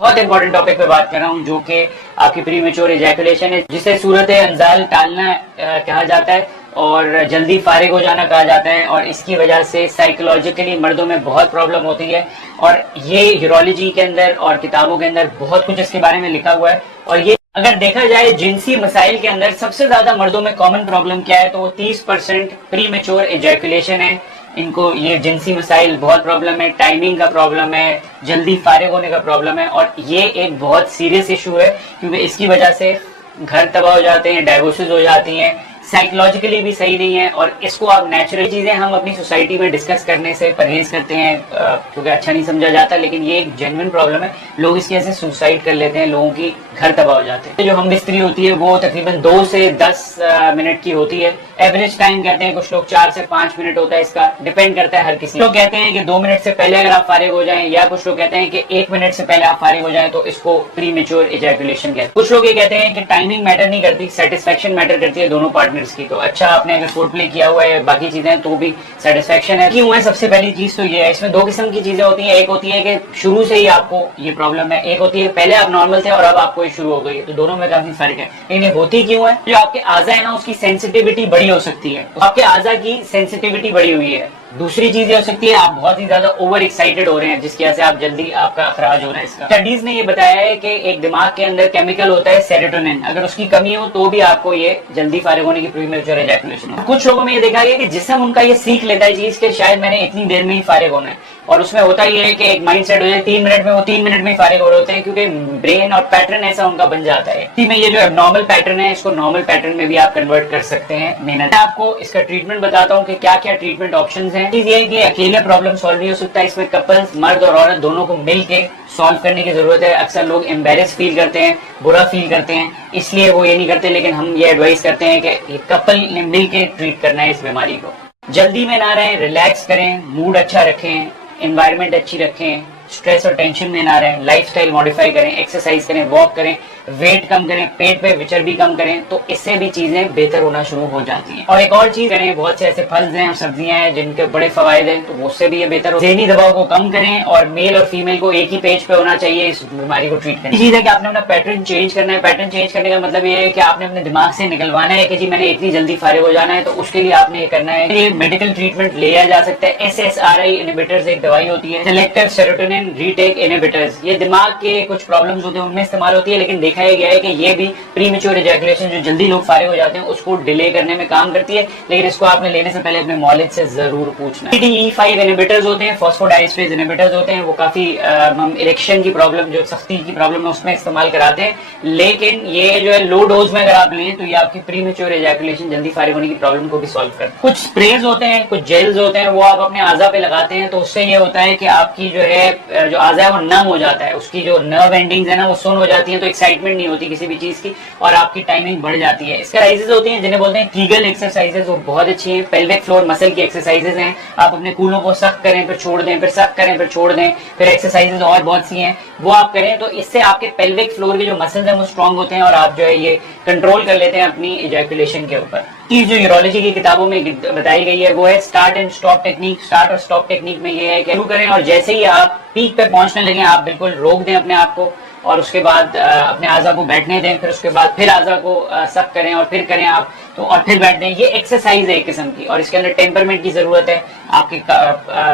बहुत important topic पे बात कर रहा हूँ जो कि आपकी प्री मेच्योर इजैकुलेशन है, जिसे सूरत अंजाल टालना कहा जाता है और जल्दी फारिग हो जाना कहा जाता है। और इसकी वजह से साइकोलॉजिकली मर्दों में बहुत प्रॉब्लम होती है और ये यूरोलॉजी के अंदर और किताबों के अंदर बहुत कुछ इसके बारे में लिखा हुआ है। और ये अगर देखा जाए जिनसी मसाइल के अंदर सबसे ज्यादा मर्दों में कॉमन प्रॉब्लम क्या है तो वो 30% प्री मेच्योर इजैकुलेशन है। इनको ये जिनसी मसाइल बहुत प्रॉब्लम है, टाइमिंग का प्रॉब्लम है, जल्दी फारिग होने का प्रॉब्लम है और ये एक बहुत सीरियस इशू है क्योंकि इसकी वजह से घर तबाह हो जाते हैं, डाइवोर्सेस हो जाती हैं, साइकोलॉजिकली भी सही नहीं है। और इसको आप नेचुरल चीजें हम अपनी सोसाइटी में डिस्कस करने से परहेज करते हैं क्योंकि अच्छा नहीं समझा जाता, लेकिन ये एक जेन्युइन प्रॉब्लम है। लोग इसकी वजह से सुसाइड कर लेते हैं, लोगों की घर तबाह हो जाते हैं। जो हम बिस्तरी होती है वो तकरीबन 2 से 10 मिनट की होती है। एवरेज टाइम कहते हैं कुछ लोग 4 से 5 मिनट होता है, इसका डिपेंड करता है हर किसी। लोग कहते हैं कि 2 मिनट से पहले अगर आप फारिग हो जाएं, या कुछ लोग कहते हैं कि 1 मिनट से पहले आप फारिग हो जाएं तो इसको प्री मेच्योर इजैकुलेशन कहते हैं। कुछ लोग ये कहते हैं कि टाइमिंग मैटर नहीं करती, सेटिस्फेक्शन मैटर करती है दोनों पार्टनर्स की। तो अच्छा आपने अगर फोर्ट प्ले किया हुआ है, बाकी चीजें तो भी सेटिस्फेक्शन है क्यों है। सबसे पहली चीज तो ये है, इसमें 2 किस्म की चीजें होती हैं। एक होती है कि शुरू से ही आपको ये प्रॉब्लम है, एक होती है पहले आप नॉर्मल थे और अब आपको ये शुरू हो गई है, तो दोनों में काफी फर्क है। लेकिन होती क्यों है, जो आपके आजा है ना उसकी सेंसिटिविटी बड़ी हो सकती है, आपके आजा की सेंसिटिविटी बड़ी हुई है। दूसरी चीज ये हो सकती है आप बहुत ही ज्यादा ओवर एक्साइटेड हो रहे हैं जिसकी वजह से आप जल्दी आपका अखराज हो रहा है। इसका स्टडीज ने ये बताया है कि एक दिमाग के अंदर केमिकल होता है सेरोटोनिन, अगर उसकी कमी हो तो भी आपको ये जल्दी फारिग होने की प्री मेच्योर इजैकुलेशन हो। कुछ लोगों में ये देखा गया कि जिस्म उनका ये सीख लेता है चीज के शायद मैंने इतनी देर में ही फारिग होना है, और उसमें होता ही है कि एक माइंड सेट हो जाए 3 मिनट में, वो 3 मिनट में ही फारिग हो रहे होते हैं क्योंकि ब्रेन और पैटर्न ऐसा उनका बन जाता है। इसी में ये जो एबनॉर्मल पैटर्न है इसको नॉर्मल पैटर्न में भी आप कन्वर्ट कर सकते हैं। मेहनत आपको इसका ट्रीटमेंट बताता हूँ कि क्या क्या ट्रीटमेंट ऑप्शंस हैं। चीज ये है कि अकेले प्रॉब्लम सॉल्व नहीं हो सकता, इसमें कपल्स मर्द और औरत दोनों को मिल के सॉल्व करने की जरूरत है। अक्सर लोग एम्बेरस फील करते हैं, बुरा फील करते हैं, इसलिए वो ये नहीं करते, लेकिन हम ये एडवाइस करते हैं कि कपल ने मिल के ट्रीट करना है इस बीमारी को। जल्दी में ना रहें, रिलैक्स करें, मूड अच्छा रखें, एनवायरनमेंट अच्छी रखें, स्ट्रेस और टेंशन में ना रहें, लाइफस्टाइल मॉडिफाई करें, एक्सरसाइज करें, वॉक करें, वेट कम करें, पेट पे चर्बी कम करें, तो इससे भी चीजें बेहतर होना शुरू हो जाती हैं। और एक और चीज करें, बहुत से ऐसे फल हैं और सब्जियां हैं जिनके बड़े फवायद हैं, तो उससे भी ये बेहतर हो। ज़हनी दबाव को कम करें और मेल और फीमेल को एक ही पेज पे होना चाहिए इस बीमारी को ट्रीट करने। चीज है कि आपने अपना पैटर्न चेंज करना है। पैटर्न चेंज करने का मतलब ये है कि आपने अपने दिमाग से निकलवाना है कि जी मैंने इतनी जल्दी फारिग हो जाना है, तो उसके लिए आपने ये करना है। ये मेडिकल ट्रीटमेंट लिया जा सकता है। SSRI इनहिबिटर्स एक दवाई होती है, सिलेक्टिव सेरोटोनिन रीटेक इनहिबिटर्स। ये दिमाग के कुछ प्रॉब्लम्स होते हैं उनमें इस्तेमाल होती है, लेकिन देखा गया है कि ये भी प्री मेच्योर इजैकुलेशन जो जल्दी लोग फारिग हो जाते हैं उसको डिले करने में काम करती है। लेकिन इसको आपने लेने से पहले अपने मौलिद से जरूर पूछना है। PDE5 इनहिबिटर्स होते हैं, फॉस्फोडाइएस्टरेज इनहिबिटर्स होते हैं, वो काफी हम इरेक्शन की प्रॉब्लम, जो सख्ती की प्रॉब्लम है उसमें इस्तेमाल कराते हैं। लेकिन ये जो है लो डोज में अगर आप लें तो ये आपकी प्री मेच्योर इजैकुलेशन जल्दी फारिग होने की प्रॉब्लम को भी सॉल्व करते हैं। कुछ स्प्रेज होते हैं, कुछ जेल्स होते हैं, वो आप अपने आजा पे लगाते हैं, तो उससे ये होता है कि आपकी जो है जो आजा है वो नम हो जाता है, उसकी जो नर्व एंडिंग्स है ना वो सुन हो जाती है, तो एक्साइटमेंट नहीं होती किसी भी चीज की और आपकी टाइमिंग बढ़ जाती है। एक्सरसाइजेज होती हैं जिन्हें बोलते हैं कीगल एक्सरसाइजेज, वो बहुत अच्छी हैं। पेल्विक फ्लोर मसल की एक्सरसाइजेज हैं, आप अपने कूलों को सख्त करें फिर छोड़ दें, फिर सख्त करें फिर छोड़ दें, फिर एक्सरसाइजेज और बहुत सी हैं वो आप करें, तो इससे आपके पेल्विक फ्लोर के जो मसल्स हैं वो स्ट्रांग होते हैं और आप जो है ये कंट्रोल कर लेते हैं अपनी इजैकुलेशन के ऊपर। की जो यूरोलॉजी की किताबों में बताई गई है वो है start and stop technique. Start और स्टॉप टेक्निक में ये है कि शुरू करें और जैसे ही आप पीक पे पहुंचने लगे आप बिल्कुल रोक दें अपने आप को और उसके बाद अपने आजा को बैठने दें, फिर उसके बाद फिर आजा को सख्त करें और फिर करें आप तो और फिर बैठ दें। ये एक्सरसाइज है एक किस्म की और इसके अंदर टेम्परमेंट की जरूरत है। आपके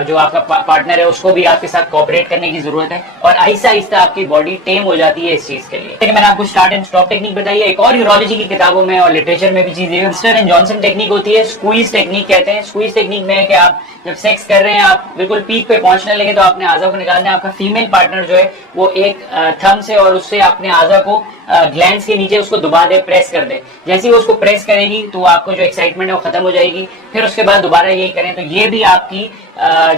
जो आपका पार्टनर है उसको भी आपके साथ कोऑपरेट करने की जरूरत है और आहिस्ता आहिस्ता आपकी बॉडी टेम हो जाती है इस चीज के लिए। लेकिन मैंने आपको स्टार्ट एंड स्टॉप टेक्निक बताई है। एक और यूरोलॉजी की किताबों में और लिटरेचर में भी चीज है, विंस्टर एंड जॉनसन टेक्निक होती है, स्क्वीज टेक्निक कहते हैं। स्क्वीज टेक्निक में है कि आप जब सेक्स कर रहे हैं, आप बिल्कुल पीक पे पहुंचने लगे तो आपने आजा को निकालना है। आपका फीमेल पार्टनर जो है वो एक थंब से और उससे अपने आजा को ग्लैंड्स के नीचे उसको दबा दे, प्रेस कर दे। जैसे ही वो उसको प्रेस करेगी तो आपको जो एक्साइटमेंट है वो खत्म हो जाएगी, फिर उसके बाद दोबारा यही करें। तो ये भी आपकी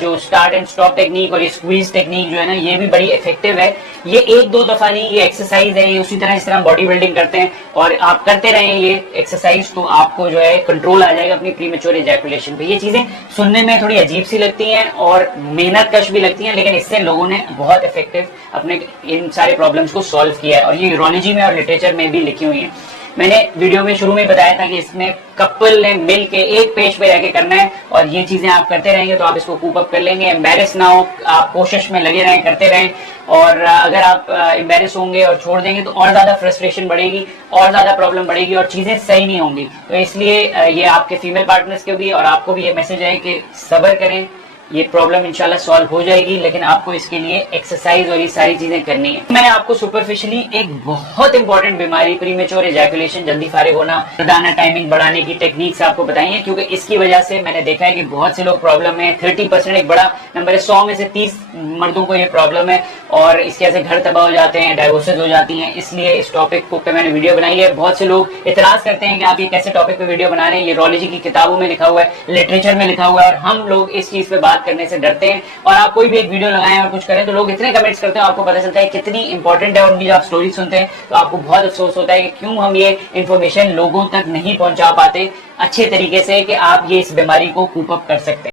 जो स्टार्ट एंड स्टॉप टेक्निक और ये स्क्वीज टेक्निक जो है ना ये भी बड़ी इफेक्टिव है। ये 1-2 दफा नहीं, ये एक्सरसाइज है, ये उसी तरह इस तरह बॉडी बिल्डिंग करते हैं और आप करते रहें ये एक्सरसाइज तो आपको जो है कंट्रोल आ जाएगा अपनी प्री मेच्योर इजैकुलेशन पे। ये चीजें सुनने में थोड़ी अजीब सी लगती हैं और मेहनत कश भी लगती हैं, लेकिन इससे लोगों ने बहुत इफेक्टिव अपने इन सारे प्रॉब्लम्स को सॉल्व किया है और ये यूरोलॉजी में और लिटरेचर में भी लिखी हुई है। मैंने वीडियो में शुरू में बताया था कि इसमें कपल ने मिल के एक पेज पे रह के करना है, और ये चीजें आप करते रहेंगे तो आप इसको कूप अप कर लेंगे। एम्बेरस ना हो, आप कोशिश में लगे रहें, करते रहें। और अगर आप एम्बेरस होंगे और छोड़ देंगे तो और ज्यादा फ्रस्ट्रेशन बढ़ेगी, और ज्यादा प्रॉब्लम बढ़ेगी और चीजें सही नहीं होंगी। तो इसलिए ये आपके फीमेल पार्टनर्स के भी और आपको भी ये मैसेज है कि सब्र करें, ये प्रॉब्लम इंशाल्लाह सॉल्व हो जाएगी, लेकिन आपको इसके लिए एक्सरसाइज और ये सारी चीजें करनी है। मैंने आपको सुपरफिशियली एक बहुत इंपॉर्टेंट बीमारी प्रीमेच्योर एजैकुलेशन, जल्दी फारिग होना, प्रदाना टाइमिंग बढ़ाने की टेक्निक्स आपको बताई है, क्योंकि इसकी वजह से मैंने देखा है कि बहुत से लोग प्रॉब्लम में 30% एक बड़ा नंबर है, 100 में से 30 मर्दों को ये प्रॉब्लम है और इसके वजह से घर तबाह हो जाते हैं, डाइवोर्सेज हो जाती हैं। इसलिए इस टॉपिक पे मैंने वीडियो बनाई है। बहुत से लोग इतराज करते हैं कि आप ये कैसे टॉपिक पे वीडियो बना रहे हैं, ये रॉलॉजी की किताबों में लिखा हुआ है, लिटरेचर में लिखा हुआ है, और हम लोग इस चीज पे बात करने से डरते हैं। और आप कोई भी एक वीडियो लगाएं और कुछ करें तो लोग इतने कमेंट्स करते हैं, आपको पता चलता है कितनी इंपॉर्टेंट है, और उनकी जब आप स्टोरी सुनते हैं तो आपको बहुत अफसोस होता है कि क्यों हम ये इन्फॉर्मेशन लोगों तक नहीं पहुंचा पाते अच्छे तरीके से कि आप ये इस बीमारी को कूप अप कर सकते हैं।